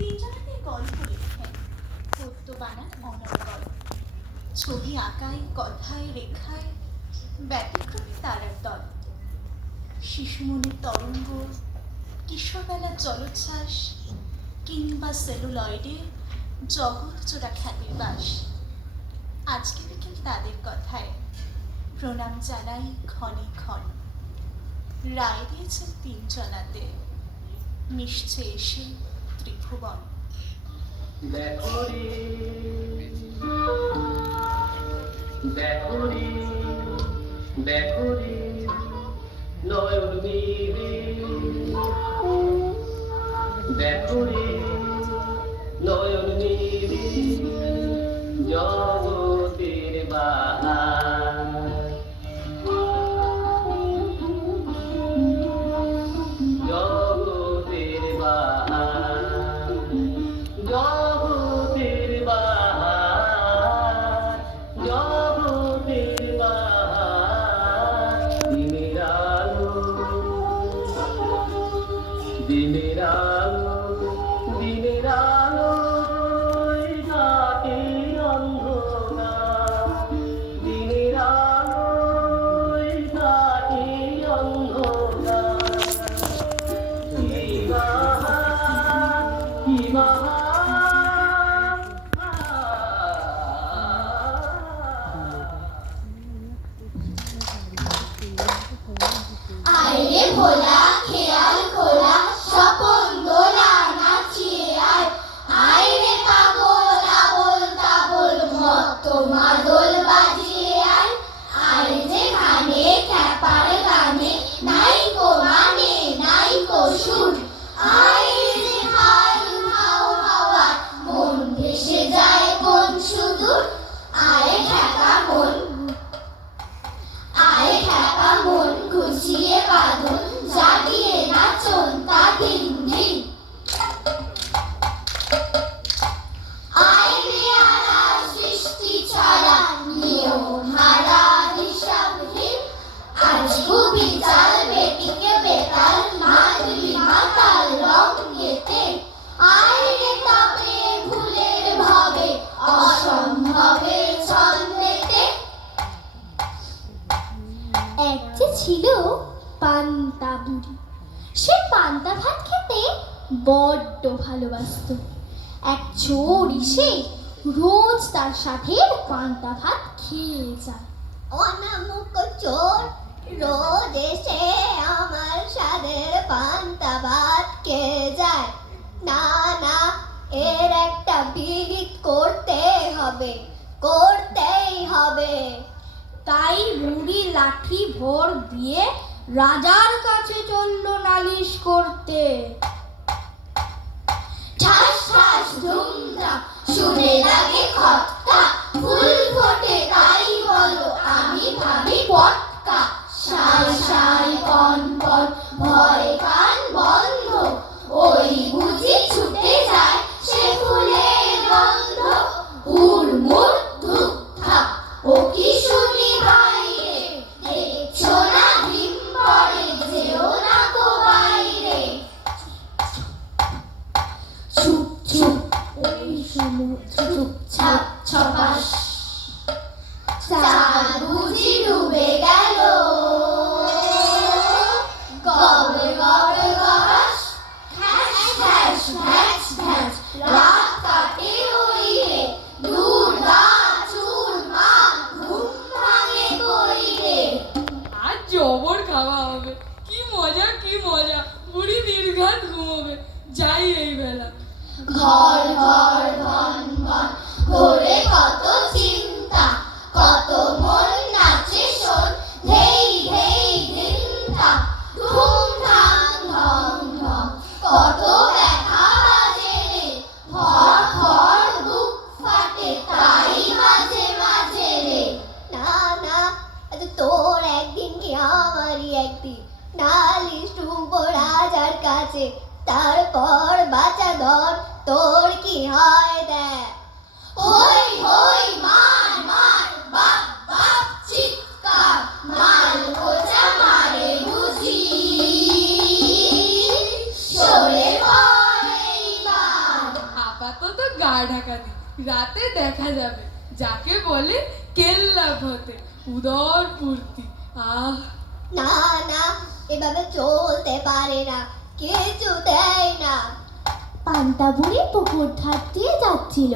তিনজনেতে গল্প লেখেন, পদ্য বানান অনর্গল। ছবি আঁকায়, কথায়, রেখায় ব্যতিক্রমী তারার দল। শিশু মনের তরঙ্গ, কিশোরবেলার জলোচ্ছ্বাস, কিংবা সেলুলয়েডে জগৎ জোড়া খ্যাতির বাস। আজকে বিকেল তাদের কথায় প্রণাম জানাই ক্ষণে ক্ষণ। রায় দিয়েছেন তিনজনাতে, মিশছে এসে ত্রিভুবন। দেখো রে, দেখো রে, দেখো রে, নয়ন মেলে। দেখো রে, নয়ন মেলে, জগতের বাহার। জগতের বাহার, জগতের বাহার, জগতের বাহার। দিনের আলো, দিনের আলো, দিনের আলো কাটে অন্ধকার। দিনের আলো কাটে অন্ধকার। কি বাহার, কি বাহার। আইরে ভোলা খেয়াল খোলা স্বপন দোলা নাচিয়ে আয়। আইরে পাগল আবল তাবল মত্ত মাদল বাজিয়ে আয়। আয় যেখানে খ্যাপার গানে নাইকো মানে নাইকো সুর। আইরে যে হাল হাও হাওয়ায় মন ভেসে যায় কোন সুদূর। আয় খ্যাপা মন, আয় খ্যাপা মন গুছিয়ে বাঁধন জাগিয়ে নাচন তা দিন দিন। আয় বেয়ারা সৃষ্টি ছাড়া নিয়ম হারা হিসাবহীন। আজ খুবই চাল বেটিকে বেতাল মাতলি মাতাল রং গেতে। আয় রে তবে ভুলের ভবে অসম্ভবে ছন্দেতে। এক যে ছিল পান্তা বুড়ি, সে পান্তা ভাত খেতে বড্ড ভালোবাসতো। এক চোর এসে রোজ তার সাথে পান্তা ভাত খেয়ে যায়। অনামুক চোর রোজ এসে আমার সাদের পান্তা ভাত খেয়ে যায়। না না, এর একটা বিহিত করতে হবে, করতেই হবে। তাই বুড়ি লাঠি ভর দিয়ে রাজার কাছে চলল নালিশ করতে। ঠাস ঠাস ধুমধাম শুনে লাগে খটকা। ফুল ফোটে তাই বলো আমি ভাবি পটকা। সাই সাই কন কন ভয় কান বন্ধ। ওই বুঝি ছুটে যায় সে ফুলের গন্ধ। উড়মুড় ধুপ থাপ ও কি শুনি বাইরে। দেখছো না ডিম পড়ে যেও না গো বাইরে। চুপ চুপ ওই সমুদ্র চুপচাপ ছপাস। চাঁদ বুঝি ডুবে গেল। গবে গবে গবাস। খ্যাস খ্যাস ভ্যাস ভ্যাস রাত কাটে ওই রে। দুর্গা চুরমা ঘুম ভাঙে কই রে। আজ জবর খাওয়া হবে, কি মজা কি মজা। বুড়ি নির্ঘাত ঘুমোবে, যাই এই বেলা। ঘর ঘর ঘন ঘন ঘোরে কত চিন্তা। কত মন নাচে শোন ধেই ধেই ধিনতা। ধুমধাম ধম ধম কত ব্যথা বাজে রে। ফর ফর বুক ফাটে তাই মাঝে মাঝে রে। না না, তোর একদিন কি আমারই একদিন নালিশ টুকো রাজার কাছে। তারপর বাঁচা ধর তোর কি হয় দেখ। হই হই মার মার বাপ বাপ চিৎকার। মাল খোঁচা মারে বুঝি সরে পড়ে এইবার। আপাতত গা ঢাকা দি, রাতে দেখা যাবে। যাকে বলে কেল্লা ফতে, উদর পূর্তি। আহ, না না, এভাবে চলতে পারে না, কিছু দেয় না। পান্তা বুড়ি পুকুর ধার দিয়ে যাচ্ছিল।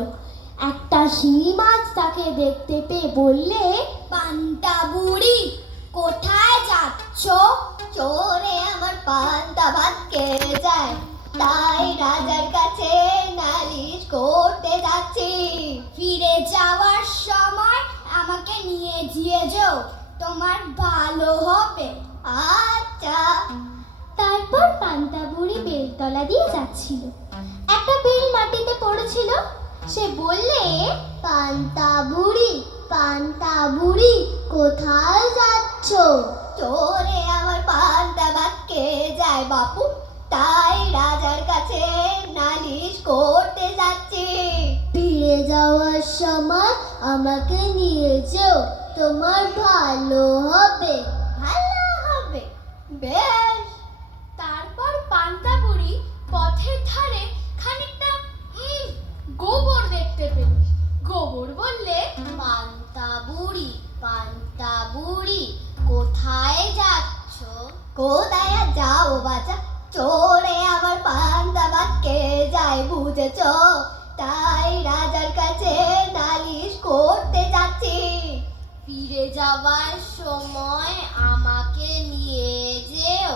একটা শিঙি মাছ তাকে দেখতে পেয়ে বললে, পান্তা বুড়ি কোথায় যাচ্ছ? চোরে আমার পান্তা ভাত খেয়ে যায়, তাই রাজার কাছে নালিশ করতে যাচ্ছি। ফিরে যাওয়ার সময় আমাকে নিয়ে যেও, তোমার ভালো হবে। আচ্ছা। তারপর পান্তা বুড়ি বেলতলা দিয়ে যাচ্ছিল। একটা বেল মাটিতে পড়েছিল। সে বললে, পান্তা বুড়ি কোথায় যাচ্ছ? চোরে আমার পান্তা ভাত খেয়ে যায় বাপু, তাই রাজার কাছে নালিশ করতে যাচ্ছি। ফিরে যাওয়ার সময় আমাকে নিয়ে যেও, তোমার ভালো হবে। ভালো হবে, বেশ। তারপর পান্তা বুড়ি পথের ধারে খানিকটা গোবর দেখতে পেল। গোবর বললে, পান্তা বুড়ি কোথায় যাচ্ছ? কোথায় আর যাও বাচ্চা, চোরে আমার পান্তা ভাত খেয়ে যায়, বুঝেছ? তাই রাজার কাছে নালিশ করতে যাচ্ছি। ফিরে যাওয়ার সময় আমাকে নিয়ে যেও,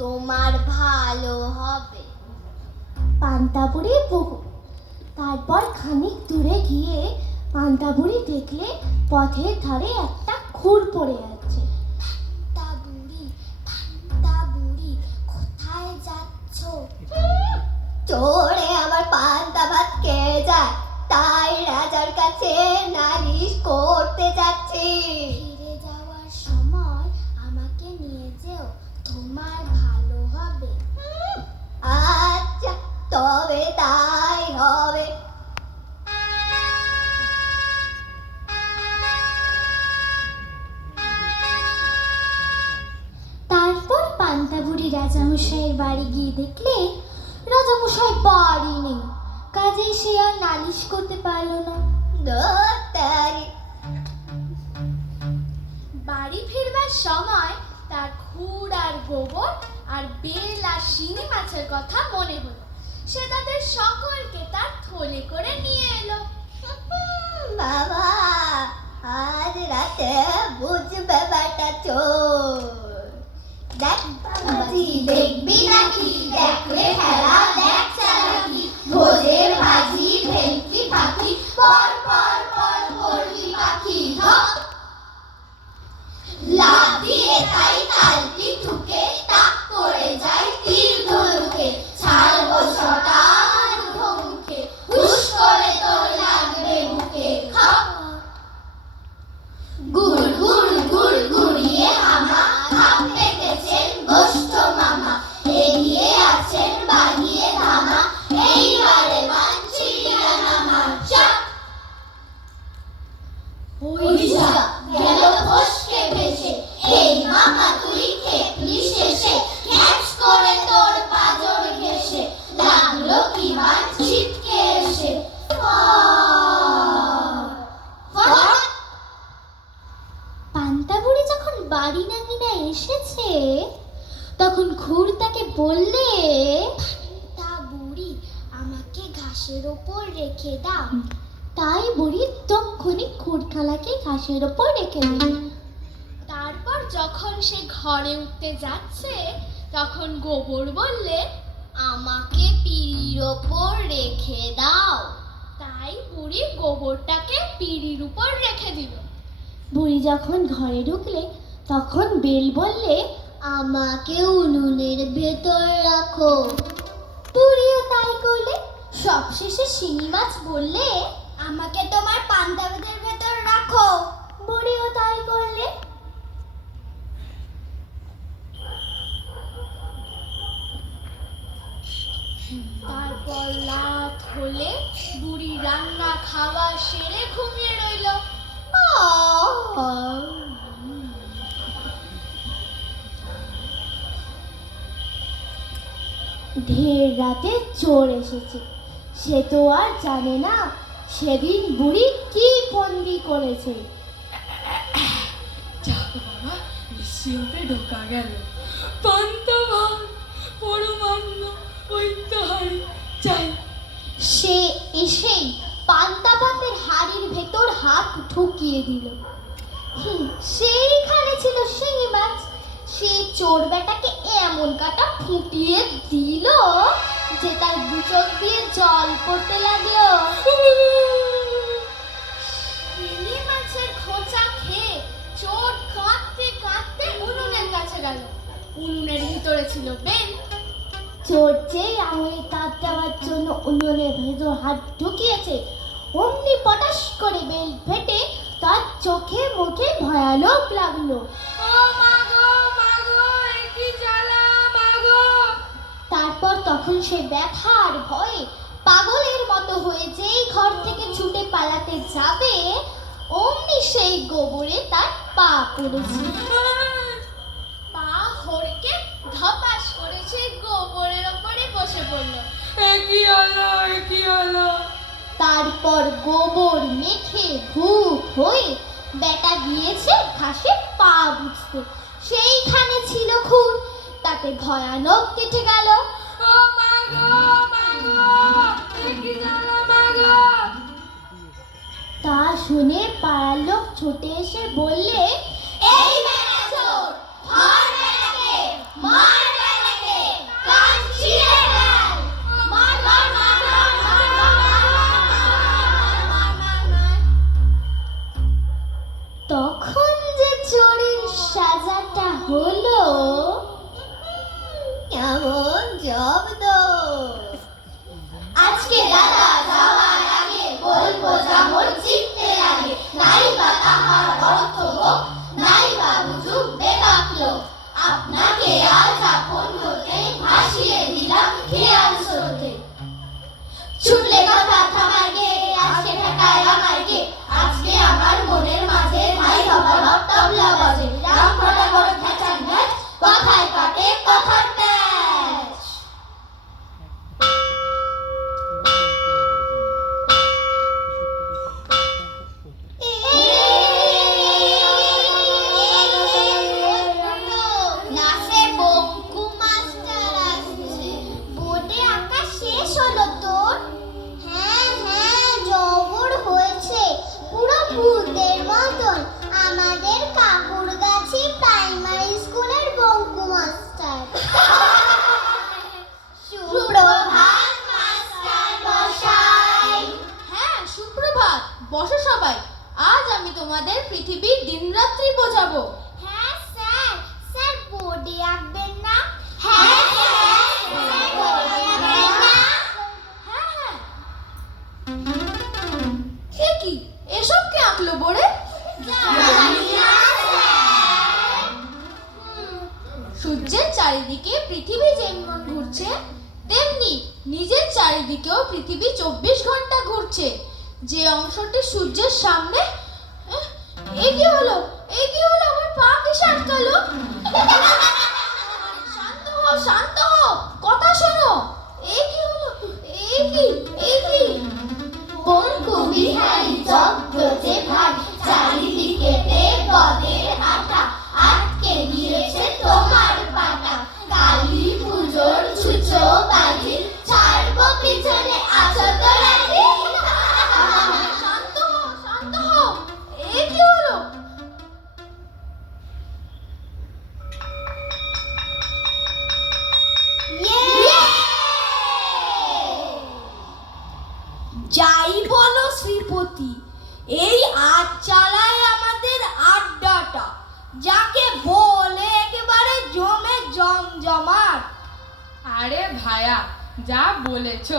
তোমার ভালো হবে। পান্তা বুড়ি পুকুর। তারপর খানিক দূরে গিয়ে পান্তা বুড়ি দেখলে পথের ধারে একটা খুর পড়ে আছে। পান্তা বুড়ি কোথায় যাচ্ছ? চোরে আমার পান্তা ভাত খেয়ে যায়, তাই রাজার কাছে নালিশ করতে যাচ্ছি। ফিরে যাওয়ার সময় আমাকে নিয়ে যেও, তোমার ভালো হবে। আচ্ছা, তবে তাই হবে। তারপর পান্তা বুড়ি রাজামশাইয়ের বাড়ি গিয়ে দেখলে রাজামশাই বাড়ি নেই, কাজেই সে আর নালিশ করতে পারল না। বাড়ি ফিরবার সময় তার খুর আর গোবর আর বেল আর শিঙি মাছের কথা মনে হলো। সে তাদের সকলকে তার থলে করে নিয়ে এলো। বাবা, আজ রাতে বুঝবে বেটা চোর। দেখ বাবাজি, দেখবি নাকি? দেখলে খেলা, দেখ চালাকি, ভোজের ভাজি, ভেলকি পাখি, পর পর পর করবি পাখি, ধপ লাফ দিয়ে তাই তালটি ঠুকে, তাক করে যায় তীর ধনুকে, ছাড়বো শটান ধমুকে, হুশ করে তোর লাগবে বুকে, খপ গুড় গুড় গুড় গুড়িয়ে হামা, খাপ পেতেছেন গোষ্ঠ মামা, এগিয়ে আছেন বাগিয়ে ধামা, এইবারে বাঞ্ছিয়া নামা, চাপ ওই যা গেল ফসকে ভেসে, এই মামা তুই খেপলি শেষে, ক্যাচ করে তোর পাজর ঘেসে, লাগলো কি বার ছিটকে এসে, পান্তা বুড়ি যখন বাড়ি নাগিনা এসেছে তখন খুর তাকে বললে, পান্তা বুড়ি আমাকে ঘাসের ওপর রেখে দাও। তাই বুড়ি তক্ষুনি খুরখালাকে ঘাসের ওপর রেখে দিল। তারপর যখন সে ঘরে উঠতে যাচ্ছে তখন গোবর বললে, আমাকে পিঁড়ির ওপর রেখে দাও। তাই বুড়ি গোবরটাকে পিঁড়ির উপর রেখে দিল। বুড়ি যখন ঘরে ঢুকলে তখন বেল বললে, আমাকে উনুনের ভেতর রাখো। বুড়িও তাই করলে। সবশেষে শিঙি মাছ বললে, আমাকে তোমার পান্তা ভাতের ভেতর রাখো। বুড়িও তাই করলে। তারপর রাত হলে বুড়ি রান্না খাওয়া সেরে ঘুমিয়ে রইল। ঢের রাতে চোর এসেছে। সে তো আর জানে না সেদিন বুড়ি কি বন্দি করেছে। যাক বাবা, নিশ্চিন্তে ঢোকা গেল। পান্তা ভাত, পরমান্ন, ঐতিহারি চাই। সে এসেই পান্তা ভাতের হাড়ির ভেতর হাত ঢুকিয়ে দিল। সেইখানে ছিল শিঙি মাছ। সে চোর বেটাকে এমন কাটা ফুটিয়ে দিল যে তার দু চোখ দিয়ে জল পড়তে লাগলো। শিঙি মাছের খোঁচা খেয়ে চোর কাঁদতে কাঁদতে উনুনের কাছে গেল। উনুনের ভিতরে ছিল বেল। চোর যেই আঙুলে তাপ দেওয়ার জন্য উনুনের ভেতর হাত ঢুকিয়েছে, অমনি পটাশ করে বেল ফেটে তার চোখে মুখে ভয়ানক লাগলো। ও মাগো মাগো, এ কি জ্বালা মাগো! তারপর তখন সে ব্যথা আর ভয়ে পাগলের মতো হয়ে যেই ঘর থেকে ছুটে পালাতে যাবে, অমনি সেই গোবরে তার পা পড়েছে। পা হড়কে ধপাস করে সেই গোবরের ওপরে বসে পড়ল। এ কি হলো, এ কি হলো! তারপর গোবর মেখে ভূত হয়ে বেটা গিয়েছে ঘাসে পা বুঝতে। সেইখানে ছিল খুর, তাতে ভয়ানক কেটে গেল। ও মাগো মাগো, এ কি জ্বালা মাগো! তা শুনে পাড়ার লোক ছুটে এসে বললে, এই বেটা চোর, ধর বেটাকে, মার বেটাকে, কান ছিঁড়ে ফেল, মার মার মার মার মার মার মার মার। তখন যে চোরের সাজাটা হলো, কেমন জব্দ। আজকে দাদা যাওয়ার আগে বলবো যেমন চিনতে লাগে, নাই বা তাহার অর্থ হোক, নাই বা বুঝুক বেকার লোক। আপনাকে আজ আপন হতে ভাসিয়ে দিলাম খেয়াল স্রোতে। ছুটলে কথা থামার গে, আজকে ঠেকায় আমার গে, আজকে আমার মনের মাঝে নাই হবার তবলা বাজে, রাম ফটা বড় খ্যাচার ম্যাচ, কথায় কাটে কথার প্যাচ। নাচে বঙ্কু মাস্টার আসছে। বোর্ডে আঁকা শেষ হলো তোর? হ্যাঁ হ্যাঁ, জবর হয়েছে, পুরো ভূতের মতন। আমাদের কাকুরগাছি প্রাইমারি স্কুলের বঙ্কু মাস্টার। সুপ্রভাত মাস্টার মশাই। হ্যাঁ, সুপ্রভাত। বসো সবাই। আজ আমি তোমাদের পৃথিবীর দিনরাত্রি বোঝাবো। হ্যাঁ স্যার, স্যার বোর্ডে আঁকবেন না? হ্যাঁ স্যার, স্যার বোর্ডে আঁকবেন না? হ্যাঁ হ্যাঁ। এ কি, এসব কে আঁকলো বোর্ডে? জানি না স্যার। সূর্যের চারিদিকে পৃথিবী যেমন ঘুরছে, তেমনি নিজের চারিদিকেও পৃথিবী 24 ঘন্টা ঘুরছে। যে অংশটি সূর্যের সামনে, এ কি হলো, এ কি হলো, আমার পা কিসে আটকালো? শান্ত হও, শান্ত হও, কথা শোনো। এ কি হলো, এ কি, এ কি? বঙ্কু বিহারী জব্দ যে ভাই, চারিদিকেতে গদের হাঁটা, আটকে দিয়েছে তোমার পাটা। কালী পুজোর ছুঁচো বাজি, ছাড়বো পিছনে আছো তো রাজি। শান্ত হও, শান্ত হও, এ কি হলো? যাই বলো শ্রীপতি, এই আজ চালায় আমাদের আড্ডাটা, যাকে বলে একেবারে জমে জমজমাট। আরে ভায়া, যা বলেছো,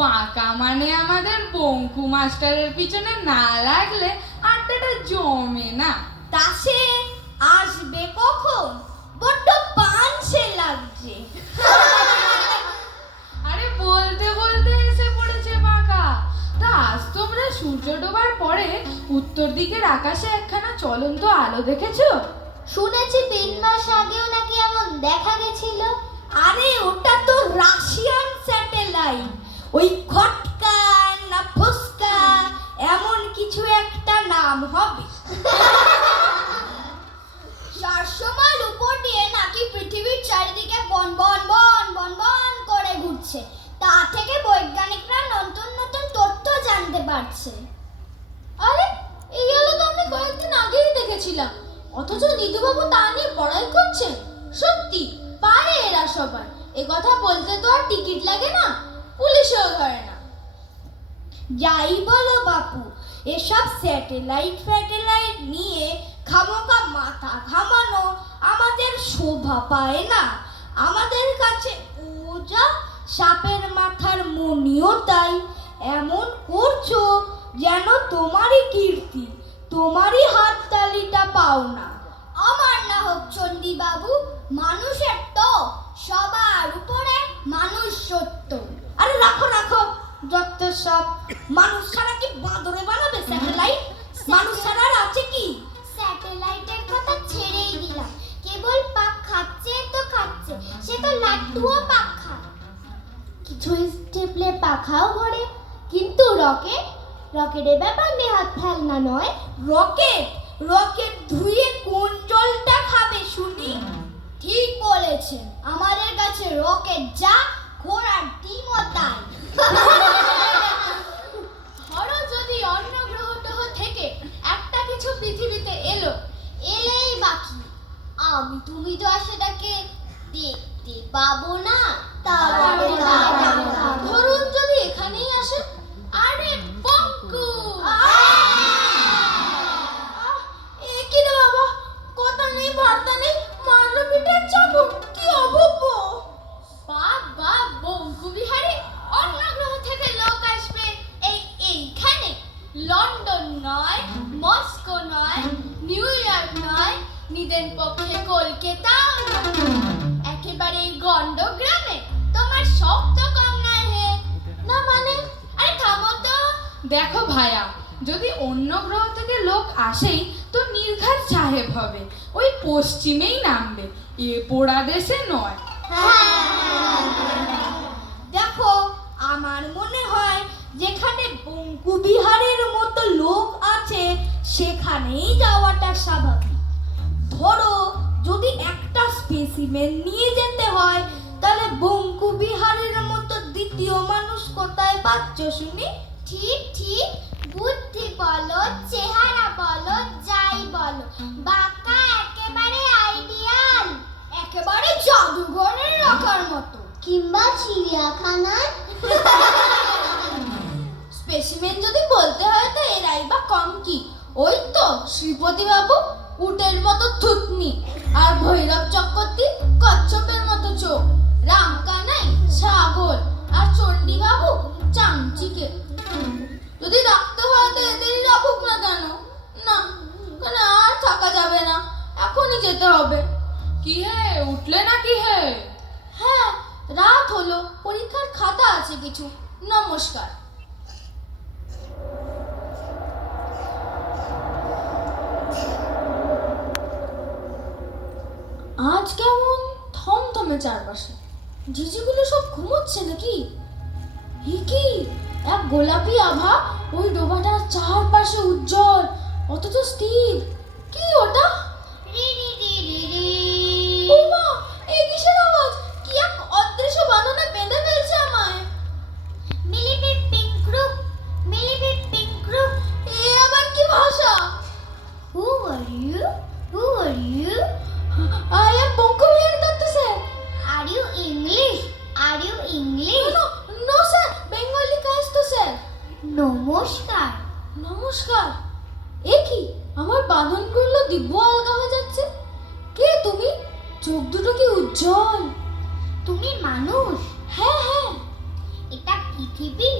বাঁকা মানে আমাদের বঙ্কু মাস্টারের পিছনে না লাগলে আড্ডাটা জমে না। তা সে আসবে কখন? বড্ড পানসে লাগছে। আরে বলতে বলতে এসে পড়েছে বাঁকা। তা আজ তোমরা সূর্য ডোবার পরে উত্তর দিকের আকাশে একখানা চলন্ত আলো দেখেছো? শুনেছি 3 মাস আগেও নাকি এমন দেখা গেছিল। আরে ওটা তো রাশিয়ান স্যাটেলাইট, ওই খট বাড়ছে। আরে এই আলো তো আমরা কয়েকদিন আগেই দেখেছিলাম, অথচ নিধুবাবু তা নিয়ে বড়াই করছেন। সত্যি পারে এরা সবাই। এ কথা বলতে তো আর টিকিট লাগে না, পুলিশেও ধরে না। যাই বলো বাপু, এসব স্যাটেলাইট নিয়ে খামোকা মাথা ঘামানো আমাদের শোভা পায় না। আমাদের কাছে ওজা সাপের মাথার মনিও তাই। এমন করছো যেন তোমারই কীর্তি, তোমারই হাততালিটা পাও না। আমার না হোক চণ্ডী বাবু, মানুষের তো সবার উপরে মানুষ সত্য। আরে রাখো রাখো যত সব। মানুষ ছাড়া কি বাঁদরে বানাবে স্যাটেলাইট? মানুষ ছাড়া আর আছে কি? স্যাটেলাইটের কথা ছেড়েই দিলাম, কেবল পাক খাচ্ছে তো খাচ্ছে, সে তো লাট্টুও পাক খায়। কিছু স্টেপলে পাখাও ঘোরে, কিন্তু রকেটের ব্যাপার নেহাত ফেলনা নয়। রকেট ধুয়ে কোন জলটা খাবে শুনি? ঠিক বলেছেন, আমাদের কাছে রকেট যা, ঘোড়ার ডিমও তাই। ধরো যদি অন্য গ্রহ থেকে একটা কিছু পৃথিবীতে এলেই বাকি, আমি তুমি তো আর সেটাকে দেখতে পাবো না। ধরুন যদি এখানেই আসে, আরে বঙ্কু! কি রে বাবা, কথা নেই বার্তা নেই, মারলো পিঠের চাপড়, কি অভব্য! বাবা, বঙ্কু বিহারী, অন্য গ্রহ থেকে লোক আসবে এইখানে? লন্ডন নয়, মস্কো নয়, নিউ ইয়র্ক নয়, নিদেন পক্ষে কলকাতাও নয়, একেবারে গন্ডগ্রামে। তোমার সব তো কম নয় হে। না মানে? আরে থামো তো। দেখো ভায়া, যদি অন্য গ্রহ থেকে লোক আসেই তো নির্ঘাত সাহেব হবে, ওই পশ্চিমেই নামবে, এ পোড়া দেশে নয়। দেখো, আমার মনে হয় যেখানে বঙ্কু বিহারের মতো লোক আছে সেখানেই যাওয়াটা স্বাভাবিক। ধরো যদি একটা স্পেসিমেন নিয়ে যেতে হয়, তাহলে বঙ্কু বিহারের মতো দ্বিতীয় মানুষ কোথায় পাচ্ছ শুনি? ঠিক, বুদ্ধি বলো, চেহারা বলো, যাই বলো, বাঁকা একেবারে আইডিয়াল, একেবারে জাদুঘরে রাখার মতো। কিংবা চিড়িয়াখানায়। স্পেসিমেন যদি বলতে হয় তো এরাই বা কম কি? ওই তো শ্রীপতি বাবু, উটের মতো থুতনি, আর ভৈরব চক্রবর্তী কচ্ছপের মতো চোখ, রামকানাই ছাগল, আর চণ্ডী বাবু চামচিকে। যদি রাখতে হয় তো এদেরই রাখুক না কেন? না, আর থাকা যাবে না, এখনই যেতে হবে। কি হে, উঠলে না কি হে? হ্যাঁ, রাত হলো, পরীক্ষার খাতা আছে কিছু। নমস্কার। আজ কেমন থমথমে চারপাশে, ঝিঝিগুলো সব ঘুমোচ্ছে নাকি? কি এক গোলাপি আভা, ওই ডোবাটার চারপাশে উজ্জ্বল অথচ স্থির। কি ওটা? ওমা, এই কিসের আওয়াজ? কি এক অদৃশ্য বাঁধনে বেঁধে ফেলছে আমায়। মিলিপিপ পিঙ্ক গ্রুপ। এ আবার কি ভাষা? Who are you? I am Bonku Bihari Datta sir. Are you English? No sir, Bengali কাজ তো স্যার। নমস্কার। নমস্কার। এ কি, আমার বাঁধনগুলো দিব্য আলগা হয়ে যাচ্ছে। কে তুমি? চোখ দুটো কি উজ্জ্বল! তুমি মানুষ? হ্যাঁ। এটা পৃথিবী?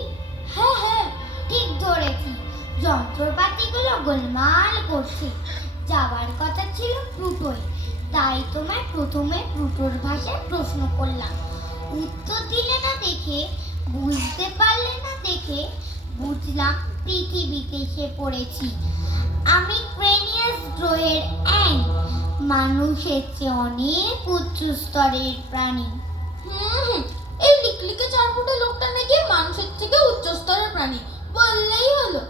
হ্যাঁ। ঠিক ধরেছি, যন্ত্রপাতিগুলো গোলমাল করছে। যাওয়ার কথা ছিল প্লুটোয়, তাই তোমায় প্রথমে প্লুটোর ভাষায় প্রশ্ন করলাম। উত্তর দিলে না দেখে, বুঝতে পারলে না দেখে, বুঝলাম পৃথিবীতে এসে পড়েছি। আমি ক্রেনিয়াস গ্রহের অ্যান্ট, মানুষের চেয়ে অনেক উচ্চ স্তরের প্রাণী। এই লিকলিকে 4 ফুটের লোকটা নাকি মানুষের থেকে উচ্চ স্তরের প্রাণী, বললেই হলো।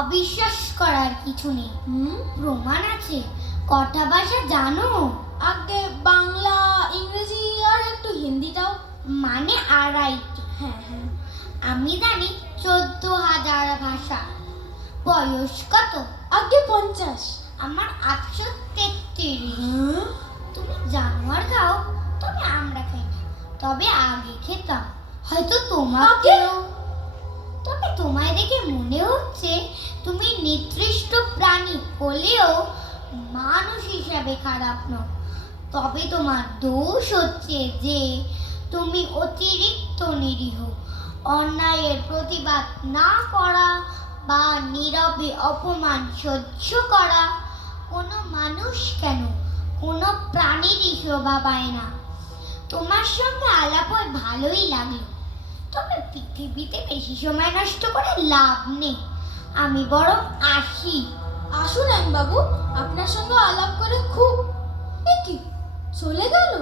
অবিশ্বাস করার কিছু নেই, প্রমাণ আছে। কটা ভাষা জানো? আগে বাংলা, ইংরেজি আর একটু হিন্দিটাও। মানে আড়াইটি। হ্যাঁ। আমি জানি 14,000 ভাষা। বয়স কত? আগে 50। আমার 833। তুমি জানোয়ার খাও, তবে আমরা খাই না। তবে আগে খেতাম, হয়তো তোমাকেও। তবে তোমায় দেখে মনে হচ্ছে তুমি নিকৃষ্ট প্রাণী হলেও মানুষ হিসাবে খারাপ নও। তবে তোমার দোষ হচ্ছে যে তুমি অতিরিক্ত নিরীহ। অন্যায়ের প্রতিবাদ না করা বা নীরবে অপমান সহ্য করা কোনো মানুষ কেন, কোনো প্রাণীরই শোভা পায় না। তোমার সঙ্গে আলাপ হয়ে ভালোই লাগলো, তবে পৃথিবীতে বেশি সময় নষ্ট করে লাভ নেই। আমি বরং আসি। আসুন বাবু, আপনার সঙ্গে আলাপ করে খুব। এ কি, চলে গেল?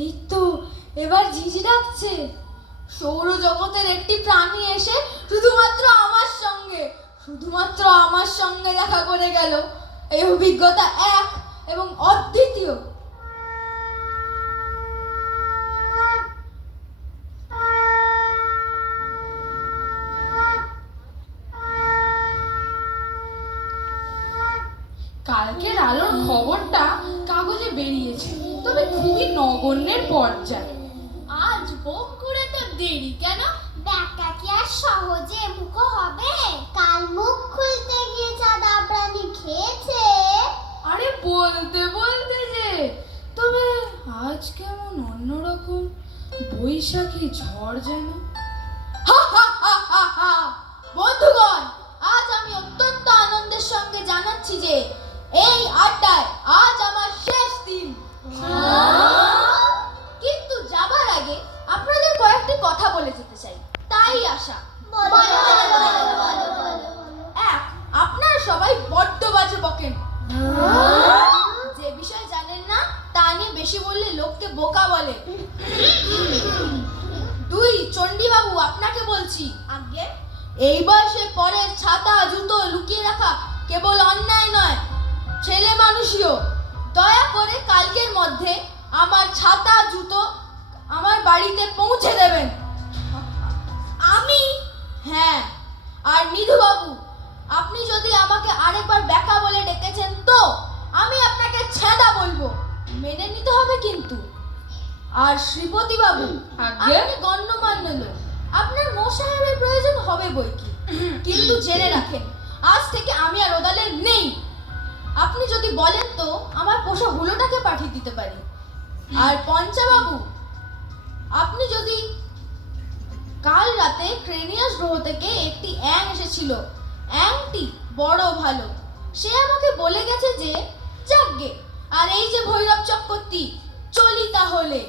এই তো এবার ঝিঝি ডাকছে। সৌরজগতের একটি প্রাণী এসে শুধুমাত্র আমার সঙ্গে দেখা করে গেল। এই অভিজ্ঞতা এক এবং অদ্বিতীয়। কালকের আলোর খবরটা কাগজে বেরিয়েছে, তবে খুবই নগণ্যের পর্যায়ে। আজ বোম করে তো দেরি কেন? ব্যাটা কি আর সহজে মুখ হবে? কাল মুখ খুলতে গিয়ে যা দাবড়ানি খেয়েছে। আরে বলতে বলতে যে, তবে আজ কেমন অন্যরকম, বৈশাখী ঝড় যেন। বন্ধুগণ, আজ আমি অত্যন্ত আনন্দের সঙ্গে জানাচ্ছি যে এই আড্ডায় আজ আমার শেষ দিন। কিন্তু যাবার আগে আপনাদের কয়েকটি কথা বলে যেতে চাই, তাই আসা। এক, আপনারা সবাই বড্ড বাজে বকেন। যে বিষয় জানেন না তা নিয়ে বেশি বললে লোককে বোকা বলে। দুই, চণ্ডীবাবু আপনাকে বলছি, আগে এই বয়সে পরের ছাতা জুতো লুকিয়ে রাখা কেবল অন্যায় নয়, ছেলে মানুষীয়। দয়া করে কালকের মধ্যে আমার ছাতা জুতো আমার বাড়িতে পৌঁছে দেবেন। আমি? হ্যাঁ। আর নিধুবাবু, আপনি যদি আমাকে আরেকবার ব্যাকা বলে ডেকেছেন তো আমি আপনাকে ছেঁদা বলবো, মেনে নিতে হবে কিন্তু। আর শ্রীপতি বাবু, আজ্ঞে? আপনি গণ্যমান্য লোক, আপনার মোসাহেবের প্রয়োজন হবে বইকি, কিন্তু জেনে রাখেন আজ থেকে আমি আর ওদালে নেই। আপনি যদি বলেন তো আমার পোষা হুলোটাকে পাঠিয়ে দিতে পারি। আর পঞ্চাবাবু, আপনি যদি, কাল রাতে ক্রেনিয়াস গ্রহ থেকে একটি অ্যাং এসেছিল, অ্যাংটি বড় ভালো। সে আমাকে বলে গেছে যে যাকগে। আর এই যে ভৈরব চক্রবর্তী, চলি তাহলে।